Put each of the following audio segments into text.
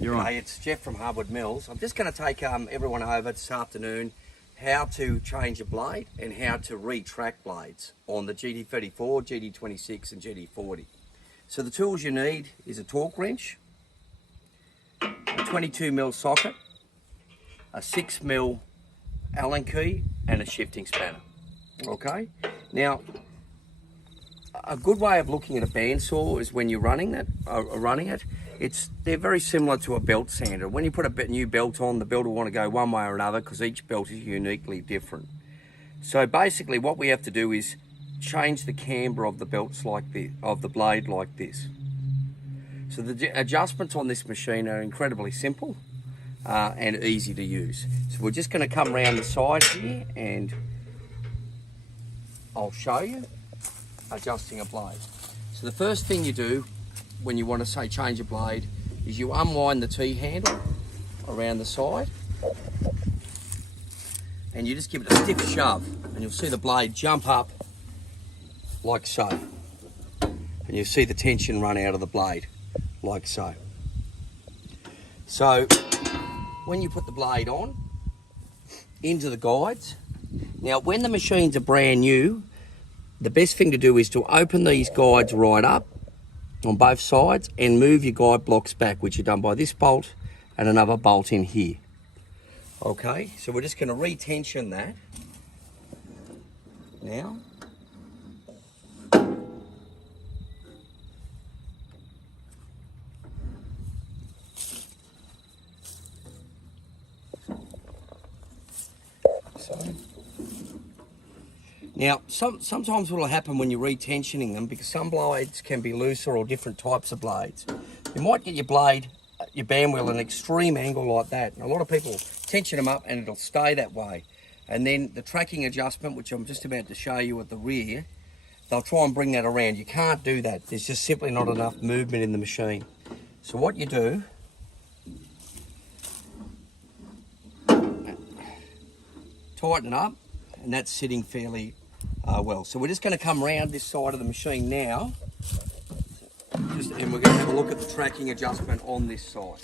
You're on. Hey, it's Jeff from Harwood Mills. I'm just going to take everyone over this afternoon how to change a blade and how to retract blades on the GT34, GT26 and GT40. So the tools you need is a torque wrench, a 22mm socket, a 6mm Allen key and a shifting spanner. Okay, now a good way of looking at a bandsaw is when you're running it, they're very similar to a belt sander. When you put a new belt on, the belt will want to go one way or another because each belt is uniquely different. So basically what we have to do is change the camber of the belts like this, of the blade like this. So the adjustments on this machine are incredibly simple and easy to use. So we're just going to come around the side here and I'll show you adjusting a blade. So the first thing you do when you want to say change a blade is you unwind the T-handle around the side and you just give it a stiff shove and you'll see the blade jump up like so, and you'll see the tension run out of the blade like so. So when you put the blade on into the guides, now when the machines are brand new, the best thing to do is to open these guides right up on both sides and move your guide blocks back, which are done by this bolt and another bolt in here. Okay, so we're just going to retension that now. Now, sometimes what will happen when you're retensioning them, because some blades can be looser or different types of blades, you might get your blade, your band wheel at an extreme angle like that. And a lot of people tension them up and it'll stay that way. And then the tracking adjustment, which I'm just about to show you at the rear, they'll try and bring that around. You can't do that. There's just simply not enough movement in the machine. So what you do, tighten up, and that's sitting fairly well. So we're just going to come around this side of the machine now, and we're going to have a look at the tracking adjustment on this side.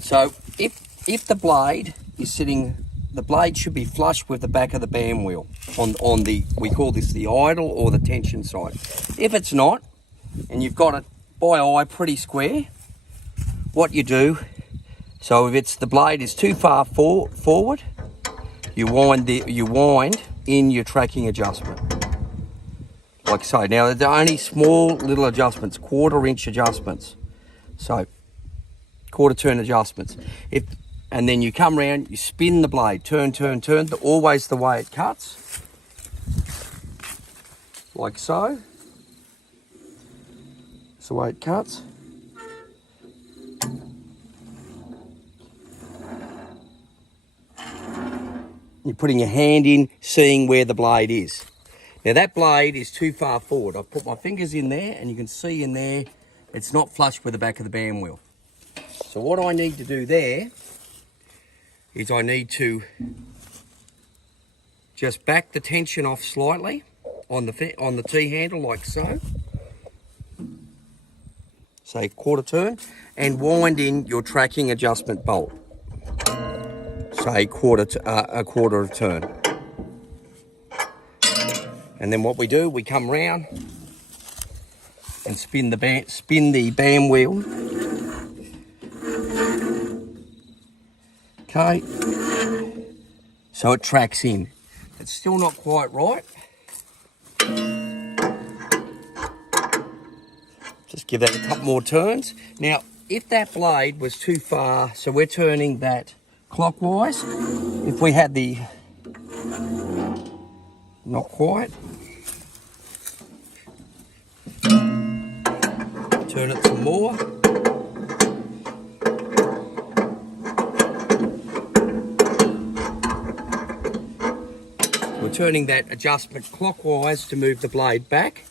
So if the blade is sitting, the blade should be flush with the back of the band wheel on the, we call this the idle or the tension side. If it's not, and you've got it by eye pretty square, what you do, so if it's the blade is too far forward, you wind in your tracking adjustment, like so. Now they're only small little adjustments, 1/4 inch adjustments, so 1/4 turn adjustments. And then you come around, you spin the blade, turn, always the way it cuts, like so. That's the way it cuts. You're putting your hand in, seeing where the blade is. Now that blade is too far forward. I've put my fingers in there and you can see in there, it's not flush with the back of the band wheel. So what I need to do there is I need to just back the tension off slightly on the T-handle like so. Say 1/4 turn, and wind in your tracking adjustment bolt. Say a 1/4 turn. And then what we do, we come round and spin the band wheel. Okay. So it tracks in. It's still not quite right. Just give that a couple more turns. Now, if that blade was too far, so we're turning that clockwise. If we had the, not quite, turn it some more. We're turning that adjustment clockwise to move the blade back.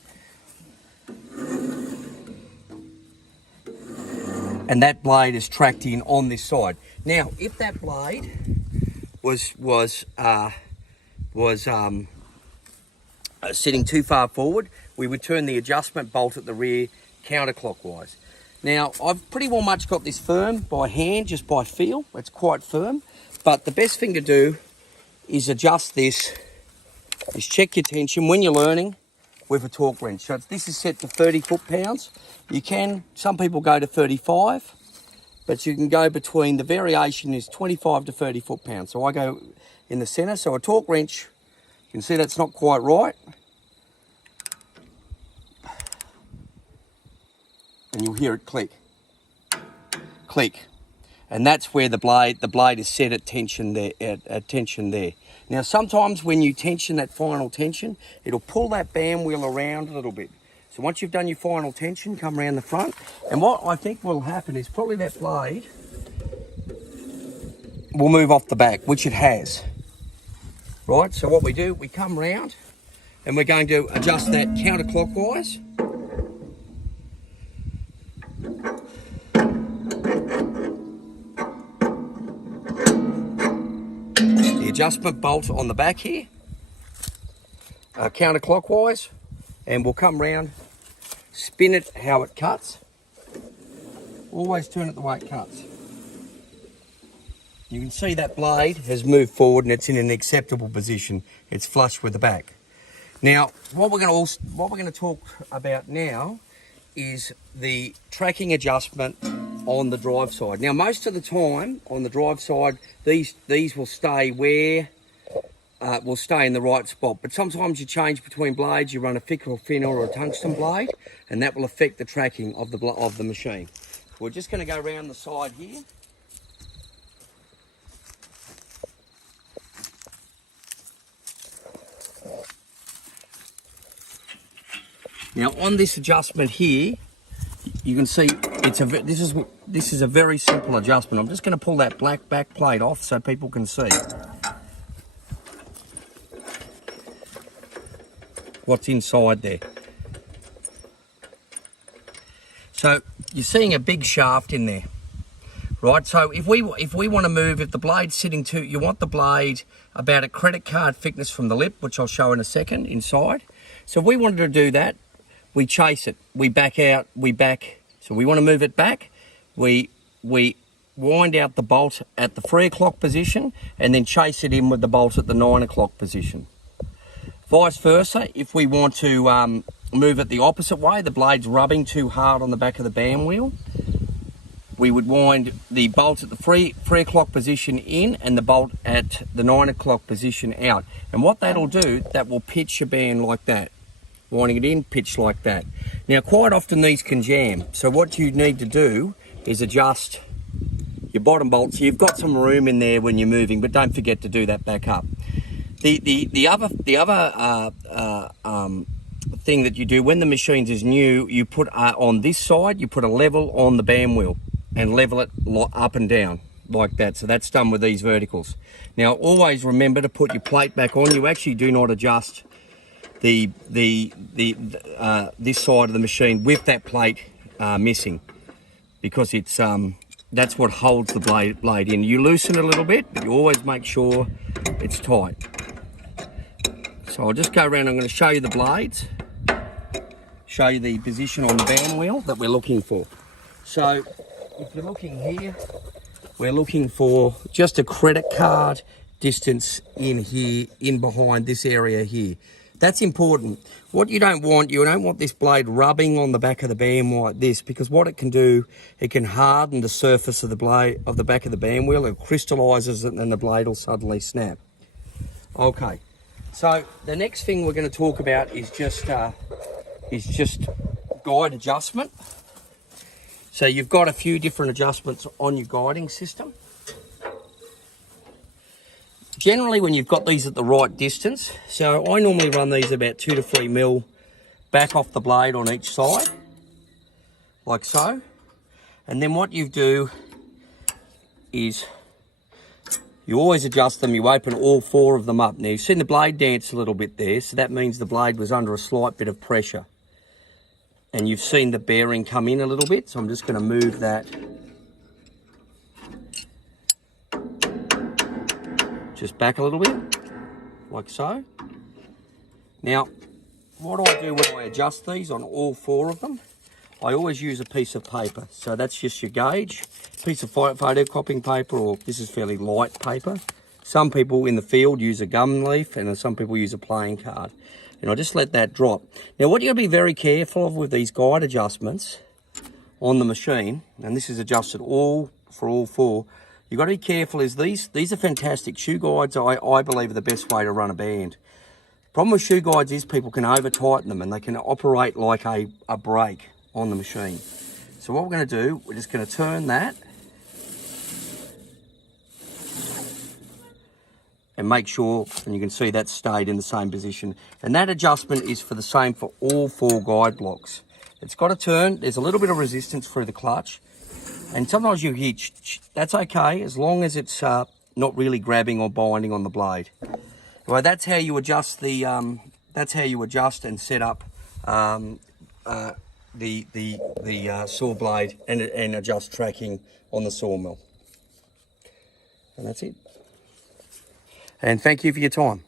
And that blade is tracked in on this side. Now, if that blade was sitting too far forward, we would turn the adjustment bolt at the rear counterclockwise. Now, I've pretty well much got this firm by hand, just by feel. It's quite firm. But the best thing to do is adjust this, is check your tension when you're learning with a torque wrench. So this is set to 30 foot-pounds. You can, some people go to 35, but you can go between, the variation is 25 to 30 foot-pounds. So I go in the center. So a torque wrench, you can see that's not quite right. And you'll hear it click, click. And that's where the blade is set at tension there, at tension there. Now sometimes when you tension that final tension, it'll pull that band wheel around a little bit. So once you've done your final tension, come around the front. And what I think will happen is probably that blade will move off the back, which it has. Right, so what we do, we come round and we're going to adjust that counterclockwise. Adjustment bolt on the back here, counterclockwise, and we'll come round, spin it how it cuts. Always turn it the way it cuts. You can see that blade has moved forward and it's in an acceptable position. It's flush with the back. Now, what we're going to talk about now is the tracking adjustment on the drive side. Now, most of the time on the drive side, these will stay where will stay in the right spot. But sometimes you change between blades. You run a thicker or thinner or a tungsten blade, and that will affect the tracking of the machine. We're just going to go around the side here. Now, on this adjustment here, you can see this is a very simple adjustment. I'm just going to pull that black back plate off so people can see what's inside there. So you're seeing a big shaft in there, right? So if we want to move, if the blade's sitting too, you want the blade about a credit card thickness from the lip, which I'll show in a second inside. So if we wanted to do that, we chase it, we back out, we back. So we want to move it back. We wind out the bolt at the 3 o'clock position and then chase it in with the bolt at the 9 o'clock position. Vice versa, if we want to move it the opposite way, the blade's rubbing too hard on the back of the band wheel, we would wind the bolt at the 3 o'clock position in and the bolt at the 9 o'clock position out. And what that'll do, that will pitch your band like that. Winding it in, pitch like that. Now, quite often these can jam. So what you need to do is adjust your bottom bolt so you've got some room in there when you're moving, but don't forget to do that back up. The other thing that you do when the machine is new, you put on this side, you put a level on the band wheel and level it up and down like that. So that's done with these verticals. Now, always remember to put your plate back on. You actually do not adjust this side of the machine with that plate missing, because it's that's what holds the blade in. You loosen it a little bit, but you always make sure it's tight. So I'll just go around. I'm going to show you the blades, show you the position on the band wheel that we're looking for. So if you're looking here, we're looking for just a credit card distance in here, in behind this area here. That's important. What you don't want this blade rubbing on the back of the band like this, because what it can do, it can harden the surface of the blade of the back of the band wheel. It crystallizes it and then the blade will suddenly snap. Okay, so the next thing we're going to talk about is just guide adjustment. So you've got a few different adjustments on your guiding system. Generally, when you've got these at the right distance, so I normally run these about 2 to 3 mil back off the blade on each side, like so. And then what you do is you always adjust them. You open all 4 of them up. Now, you've seen the blade dance a little bit there, so that means the blade was under a slight bit of pressure. And you've seen the bearing come in a little bit, so I'm just going to move that just back a little bit, like so. Now, what I do when I adjust these on all 4 of them, I always use a piece of paper. So that's just your gauge, piece of photocopying paper, or this is fairly light paper. Some people in the field use a gum leaf, and some people use a playing card. And I just let that drop. Now what you're going to be very careful of with these guide adjustments on the machine, and this is adjusted for all 4, you've got to be careful is these are fantastic. Shoe guides, I believe, are the best way to run a band. Problem with shoe guides is people can over tighten them and they can operate like a brake on the machine. So what we're going to do, we're just going to turn that and make sure, and you can see that stayed in the same position. And that adjustment is for the same for all 4 guide blocks. It's got to turn. There's a little bit of resistance through the clutch, and sometimes you hear that's okay as long as it's not really grabbing or binding on the blade. Well, that's how you adjust the. That's how you adjust and set up the saw blade and adjust tracking on the sawmill. And that's it. And thank you for your time.